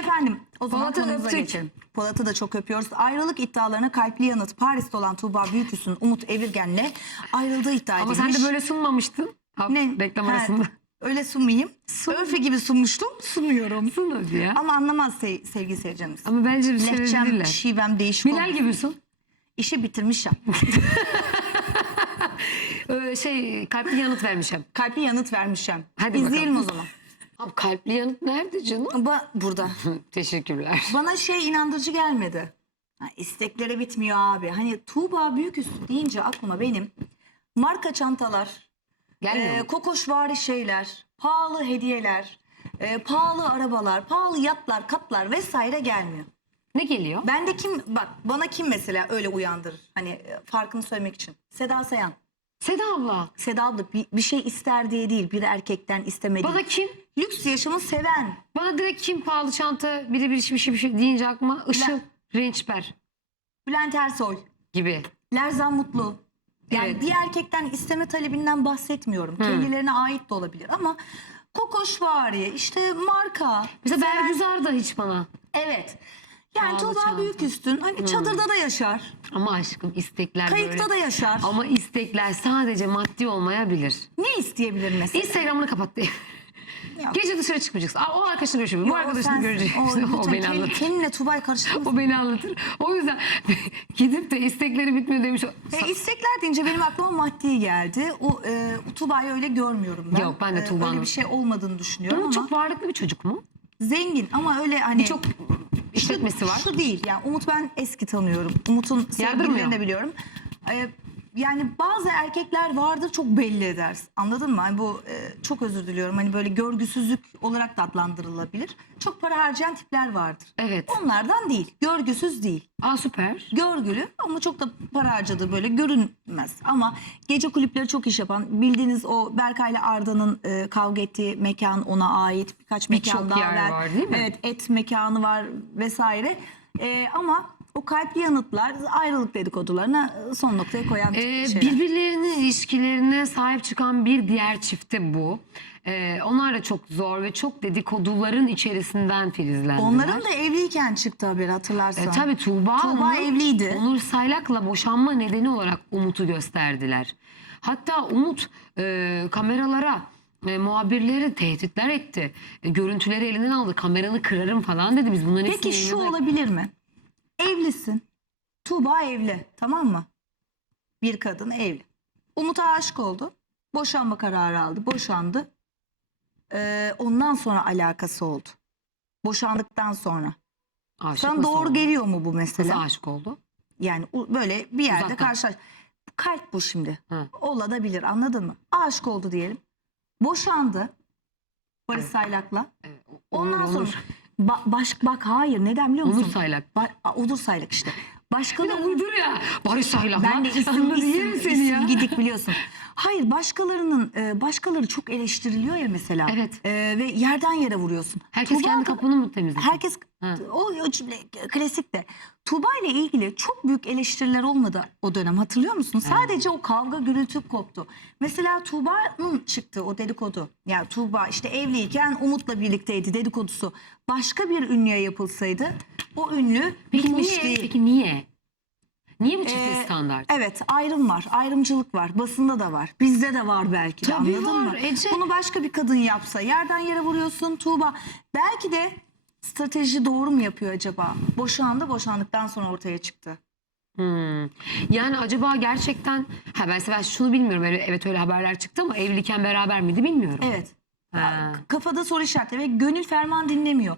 efendim o zaman Polat'ı konumuza öptük. geçelim. Polat'ı da çok öpüyoruz. Ayrılık iddialarına kalpli yanıt Paris'te olan Tuğba Büyüküs'ün Umut Evirgen'le ayrıldığı iddia Ama edilmiş. sen de böyle sunmamıştın. Ha, Ne? Reklam Ha, arasında. Öyle sunmayayım. Örfe gibi sunmuştum. Sunmuyorum. Sun hadi ya. Ama anlamaz se- sevgili seyircimiz. Ama bence bir Lehçem, dediler. şivem değişik Bilal olmuş. gibi sun. İşi bitirmişim. Ee, şey kalpli yanıt vermişim. Kalpli yanıt vermişim. Hadi İzleyelim bakalım. o zaman. Abi kalpli yanıt nerede canım? Ba burada. Teşekkürler. Bana şey inandırıcı gelmedi. Ha, isteklere bitmiyor abi. Hani Tuğba Büyüküstü deyince aklıma benim marka çantalar, Gelmiyor e, mu? kokoşvari şeyler, pahalı hediyeler, e, pahalı arabalar, pahalı yatlar, katlar vesaire gelmiyor. Ne geliyor? Ben de kim bak bana kim mesela öyle uyandırır hani e, farkını söylemek için. Seda Sayan. Seda abla. Seda abla bir, bir şey ister diye değil bir erkekten istemedi. Bana kim? Lüks yaşamı seven. Bana direkt kim pahalı çanta biri bir şey bir şey, bir şey deyince aklıma Işıl Rençber Bülent Ersoy, gibi. Lerzan Mutlu. Yani Evet. bir erkekten isteme talebinden bahsetmiyorum. Kendilerine ait de olabilir ama kokoşvari işte marka. Mesela seven- Bergüzar da hiç bana. Evet. Yani Pahalı Tuğba çanta. Büyüküstün hani çadırda da yaşar. Ama aşkım istekler Kayıkta böyle. da yaşar. Ama istekler sadece maddi olmayabilir. Ne isteyebilir mesela? Instagram'ını kapat diye. Yok. Gece dışarı çıkmayacaksın. Aa, o arkadaşını görüşmüyor. Bu arkadaşını göreceksin. O, O, beni anlatır. Kendine Tuğba'yı karıştırmasın. O beni anlatır. O yüzden gidip de istekleri bitmiyor demiş. E, istekler deyince benim aklıma maddi geldi. O e, Tuğba'yı öyle görmüyorum ben. Yok, ben de E, Tuğba'nın- Öyle bir şey olmadığını düşünüyorum Umut ama çok varlıklı bir çocuk mu? zengin ama öyle hani Çok işletmesi var. Şu değil yani Umut ben eski tanıyorum. Umut'un sevgililerini de biliyorum. Ee, yani bazı erkekler vardır çok belli eder. Anladın mı? Hani bu e, çok özür diliyorum. Hani böyle görgüsüzlük olarak da adlandırılabilir. Çok para harcayan tipler vardır. Evet. Onlardan değil. Görgüsüz değil. Aa süper. Görgülü ama çok da para harcadığı böyle görünmez. Ama gece kulüpleri çok iş yapan bildiğiniz o Berkay ile Arda'nın e, kavga ettiği mekan ona ait birkaç Birçok mekan daha yer var, değil mi? Evet et mekanı var vesaire. E, ama o kalpli yanıtlar ayrılık dedikodularına e, son noktaya koyan Ee, şeyler. birbirlerinin ilişkilerine sahip çıkan bir diğer çifte bu. Ee, onlar da çok zor ve çok dedikoduların içerisinden filizlendiler. Onların da evliyken çıktı haberi hatırlarsan. E, tabii Tuğba, Tuğba Hanım, evliydi. Onur Saylak'la boşanma nedeni olarak Umut'u gösterdiler. Hatta Umut e, kameralara e, muhabirleri tehditler etti. E, görüntüleri elinden aldı. Kameranı kırarım falan dedi. Biz bunların Peki şu yayınladık. olabilir mi? Evlisin. Tuğba evli. Tamam mı? Bir kadın evli. Umut'a aşık oldu. Boşanma kararı aldı. Boşandı. Ee, ondan sonra alakası oldu. Boşandıktan sonra. Aşık Sana nasıl doğru oldu? geliyor mu bu mesela? Nasıl aşık oldu? Yani u- böyle bir yerde Uzaktan. karşılaş. Kalp bu şimdi. Hı. Olabilir anladın mı? Aşık oldu diyelim. Boşandı. Barış. Saylak'la. Evet, Ondan Onur, sonra Onur. Ba- baş, bak hayır neden biliyor musun? Onur Saylak. Ba- Onur Saylak işte. Bir de Başkaları uydur ya. Barış Saylak. ben de isim, isim, seni isim ya. gidik biliyorsun. Hayır başkalarının e, başkaları çok eleştiriliyor ya mesela. Evet. E, ve yerden yere vuruyorsun. Herkes Tuğba kendi kapını mı temizledi? Herkes O, o cümle klasik de. Tuğba ile ilgili çok büyük eleştiriler olmadı o dönem hatırlıyor musun? Sadece o kavga gürültü koptu. Mesela Tuğba'nın çıktı o dedikodu. Yani Tuğba işte evliyken Umut'la birlikteydi dedikodusu. Başka bir ünlüye yapılsaydı o ünlü Peki bitmişti. niye? Peki niye? Niye bu çift Ee, standart? Evet ayrım var. Ayrımcılık var. Basında da var. Bizde de var belki de Tabii anladın var, mı? Ece. Bunu başka bir kadın yapsa yerden yere vuruyorsun Tuğba. Belki de strateji doğru mu yapıyor acaba? Boşandı boşandıktan sonra ortaya çıktı. Hmm. Yani acaba gerçekten ha ben mesela şunu bilmiyorum evet, evet öyle haberler çıktı ama evliyken beraber miydi bilmiyorum. Evet. Ha. Kafada soru işaretleri ve gönül ferman dinlemiyor.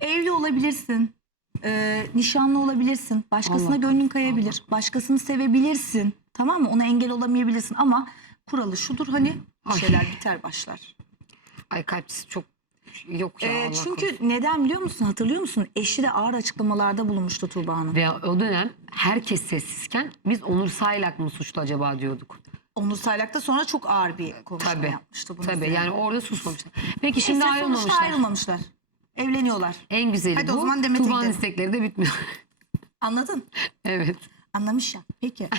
Evli olabilirsin. e, nişanlı olabilirsin. Başkasına Allah gönlün kayabilir. Başkasını sevebilirsin. Tamam mı? Ona engel olamayabilirsin ama kuralı şudur hani bir şeyler biter başlar. Ay kalpsiz çok yok ya Ee, Allah çünkü korusun. neden biliyor musun? Hatırlıyor musun? Eşi de ağır açıklamalarda bulunmuştu Tuğba'nın. Ve o dönem herkes sessizken biz Onur Saylak mı suçlu acaba diyorduk. Onur Saylak da sonra çok ağır bir konuşma Tabii. yapmıştı. bunun Tabii yani orada susmamışlar. Peki Neyse, şimdi sonuçta ayrılmamışlar. ayrılmamışlar. Evleniyorlar. En güzeli Hadi o bu. zaman Demet'e Tuğba'nın gidelim. istekleri de bitmiyor. Anladın? evet. Anlamış ya. Peki.